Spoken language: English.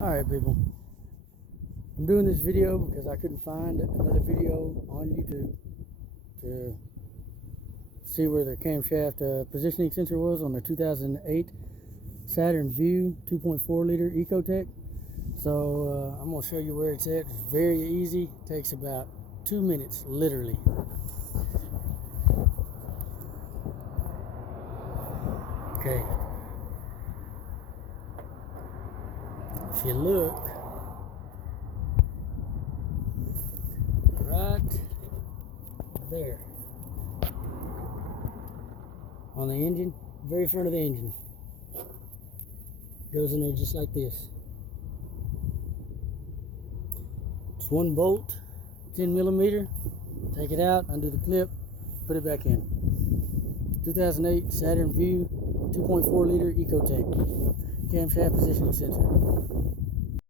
Alright people, I'm doing this video because I couldn't find another video on YouTube to see where the camshaft positioning sensor was on the 2008 Saturn View 2.4 liter ecotech. So I'm going to show you where it's at. It's very easy. It takes about 2 minutes literally. Okay, if you look right there on the engine, very front of the engine, goes in there just like this. It's one bolt, 10 millimeter. Take it out, undo the clip, put it back in. 2008 Saturn View 2.4 liter ecotech camshaft positioning sensor.